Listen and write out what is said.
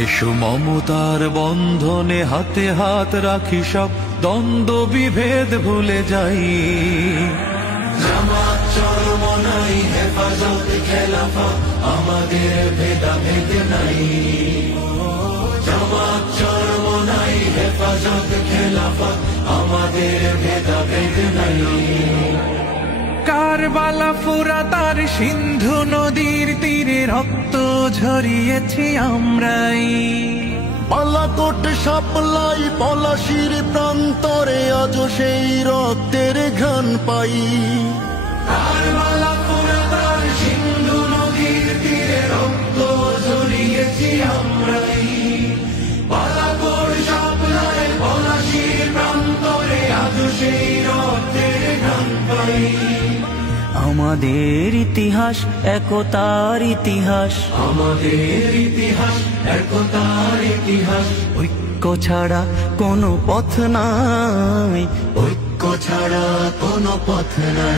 এসো মমতার বন্ধনে হাতে হাত রাখি, সব দ্বন্দ্ব বিভেদ ভুলে যাই। জামাত চরমনাই হেফাজত খেলাফত আমাদের ভেদাভেদ নাই। জামাত চরমনাই হেফাজত খেলাফত আমাদের ভেদাভেদ নাই। কারবালা ফুরাত আর সিন্ধু নদীর তীরে রক্ত ঝরিয়েছি আমরাই। বালাকোট সাপলাই পলাশির প্রান্তরে আজ সেই রক্তের ঘ্রাণ পাই। কারবালা ফুরাত আর সিন্ধু নদীর তীরে রক্ত ঝরিয়েছি আমরাই। বালাকোট সাপলাই পলাশির প্রান্তরে আজ সেই রক্তের ঘ্রাণ পাই। আমাদের ইতিহাস একতার ইতিহাস, আমাদের ইতিহাস একতার ইতিহাস। ঐক্য ছাড়া কোনো পথ নাই, ঐক্য ছাড়া কোনো পথ নাই।